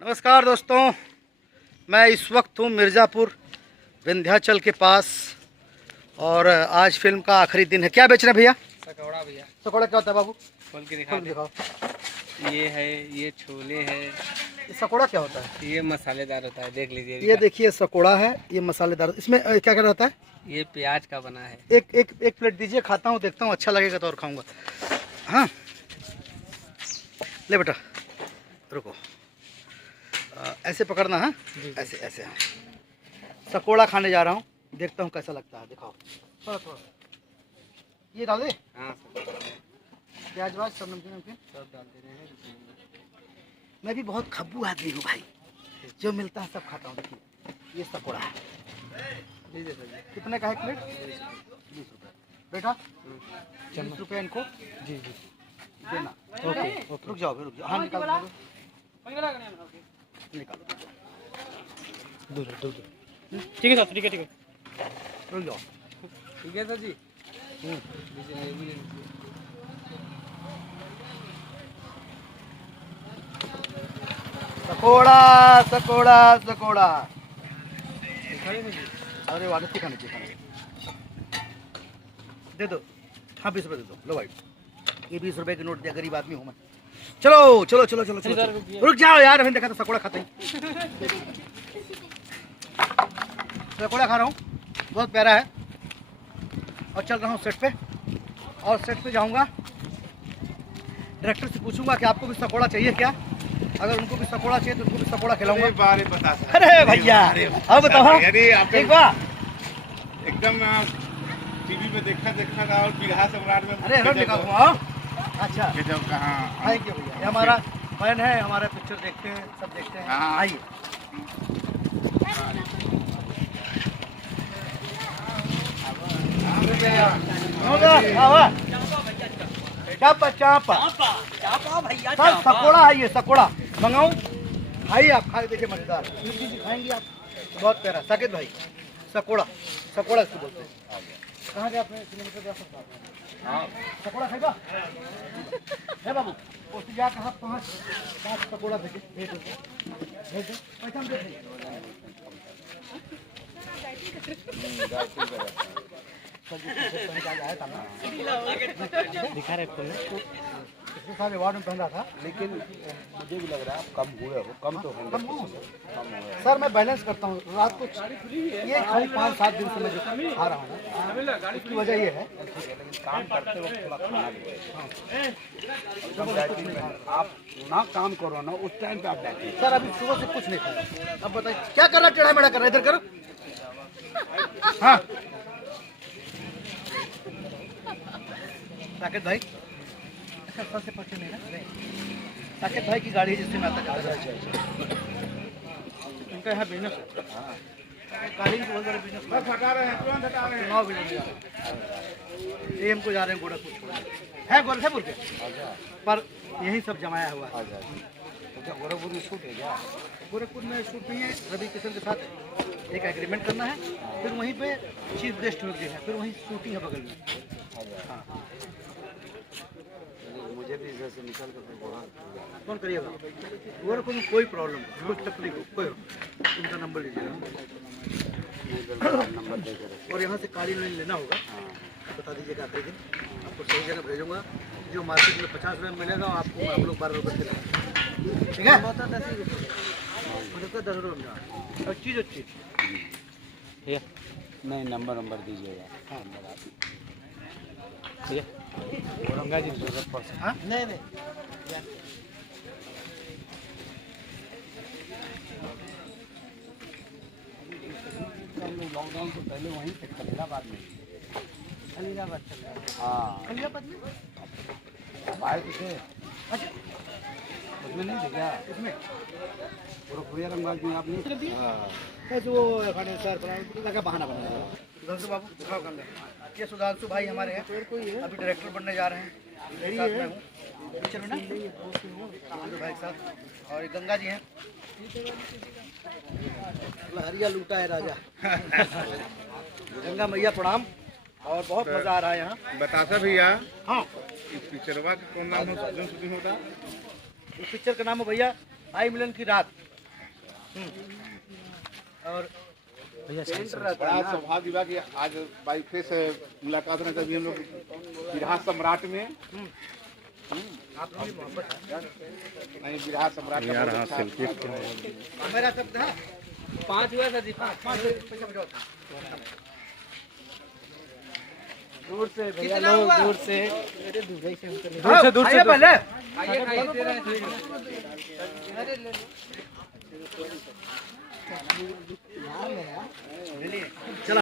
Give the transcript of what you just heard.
नमस्कार दोस्तों, मैं इस वक्त हूँ मिर्ज़ापुर विंध्याचल के पास और आज फिल्म का आखिरी दिन है। क्या बेच रहे हैं भैया? सकौड़ा भैया। सकौड़ा क्या होता है बाबू? खोल के दिखाओ। ये है, ये छोले है। ये सकौड़ा क्या होता है? ये मसालेदार होता है, देख लीजिए। ये देखिए सकौड़ा है, ये मसालेदार। इसमें क्या क्या रहता है? ये प्याज का बना है। एक प्लेट दीजिए, खाता हूँ, देखता हूँ, अच्छा लगेगा तो और खाऊंगा। हाँ ले बेटा, रुको, ऐसे पकड़ना है, ऐसे ऐसे। हाँ, सकौड़ा खाने जा रहा हूँ, देखता हूँ कैसा लगता है। दिखाओ थोड़ा थोड़ा, ये डाल दे। हाँ, प्याज वाज सब नमकीन नमकीन सब डाल दे रहे हैं। मैं भी बहुत खब्बू आदमी हूँ भाई, जो मिलता है सब खाता हूँ। देखिए ये सकौड़ा है, कितने का है प्लेट? 20 रुपये बेटा, 20 रुपये इनको जी जी देना। ओके ओके, रुक जाओ। हाँ निकालो निकालो, दूर दूर। ठीक है सर, ठीक है। रुक जाओ। ठीक है सर जी। सकौड़ा सकौड़ा सकौड़ा, अरे वाह, खाने दे दो। हाँ 20 रुपये दे दो, लो भाई, ये 20 रुपये की नोट दिया, गरीब आदमी हूँ मैं। चलो चलो चलो चलो चलो, रुक जाओ यार, मैंने देखा था सकौड़ा खाते ही। सकौड़ा खा रहा हूँ, बहुत प्यारा है। और चल रहा हूँ सेट पे, और सेट पे जाऊँगा, डायरेक्टर से पूछूंगा कि आपको भी सकौड़ा चाहिए क्या। अगर उनको भी सकौड़ा चाहिए तो उनको भी सकौड़ा खिलाऊंगा। अरे भैया, अब बताओ। एक बार एकदम टीवी में देखा था और बिरहा सम्राट में। अरे हर निकाल दूँगा। अच्छा जब कहाँ, थैंक यू भैया, ये हमारा फैन है, हमारा पिक्चर देखते हैं, सब देखते हैं। हाँ। आइए चापा भैया, सकौड़ा है, ये सकौड़ा मंगाऊं? खाइए आप, खा के देखिए, मजेदार खाएंगे आप, बहुत प्यारा। साकिब भाई, सकौड़ा सकौड़ा इसको बोलते हैं। कहाँ गया आपने? किलोमीटर जा सकता है सकौड़ा खाएगा है बाबू? उस जा कहाँ 5 सकौड़ा भेज दो, पैसा हम दे दिखा रहे थे इसके साथ अवार्ड में पहना था, लेकिन मुझे भी लग रहा है आप कम हुए हो, कम तो होंगे। कम हुआ? सर मैं बैलेंस करता हूँ रात को, ये खाली 5-7 दिन से मैं जो खा रहा हूँ, उसकी वजह ये है। लेकिन काम करते वक्त थोड़ा खाना भी आप ना काम करो ना, उस टाइम पे आप बैठिए। सर अभी सुबह से कुछ नहीं खाया। अब बताइए क्या कर रहा है? टेढ़ा मेढ़ा कर रहा है, इधर करो। हाँ साकिब भाई, अच्छा सर से पूछे नहीं ना, साकिब भाई की गाड़ी है जिससे मैं आता जाता हूँ। इनका यहाँ बिजनेस है, कालीन के बहुत बड़े बिजनेस हटा रहे हैं, तुरंत हटा रहे हैं। चुनाव बिजनेस जा रहे हैं, एम को जा रहे हैं, गोरखपुर है, गोरखपुर के, पर यही सब जमाया हुआ है। गोरखपुर में शूट है क्या? गोरखपुर में शूट नहीं है, रवि किशन के साथ एक एग्रीमेंट करना है, फिर वहीं पे चीफ गेस्ट होगी है, फिर वहीं शूटिंग है बगल में। हाँ मुझे भी इधर से निकल कर बोला। कौन करिएगा? गोरखपुर में कोई प्रॉब्लम, कोई तकलीफ हो, कोई उनका नंबर लीजिएगा नंबर दे कर। और यहाँ से काली लाइन लेना होगा, बता दीजिएगा आखिरी दिन, आपको सही जगह भेजूंगा। जो मार्केट में 50 रुपये में मिलेगा आपको हम लोग 12 रुपये देंगे, ठीक है? 10 रुपये में और चीज़ अच्छी। भैया नहीं, नंबर दीजिएगा। हाँ भैया गंगा जी जरूरत पड़ सकती। हाँ नहीं लॉकडाउन से पहले वहीं पे खलीलाबाद में। खलीलाबाद चल रहा है। हाँ, खलीलाबाद में आए तो थे, अच्छा, उसमें नहीं थे क्या? इसमें गोरखपुरिया रंगबाज में आप नहीं? बस वो खाने सर लगा बहाना बना रहा है। सुधांशु बाबू दिखाओ कमरे। ये सुधांशु भाई हमारे हैं, अभी डायरेक्टर बनने जा रहे हैं, मेरे साथ मैं हूँ, चलो ना सुधांशु भाई के साथ। और गंगा जी हैं, लहरिया लूटा है राजा। गंगा मैया प्रणाम, और बहुत मजा आ रहा है यहाँ। बतासा भैया, हाँ इस पिक्चरवा का कौन नाम है जो शूटिंग होता? इस पिक्चर का नाम है भैया आई मिलन की रात। और भैया बड़ा सौभाग्य हुआ कि आज वाइफे से मुलाकात होने तभी हम लोग बिरहा सम्राट में आप लोग की मोहब्बत है। नहीं बिरहा सम्राट का बहुत अच्छा मेरा शब्द है 5 हुआ था जी 5 पैसा बचाओ। दूर से भैया कितना लोग हुआ? दूर से दूर से पहले आइए खाइए दे रहे हैं चला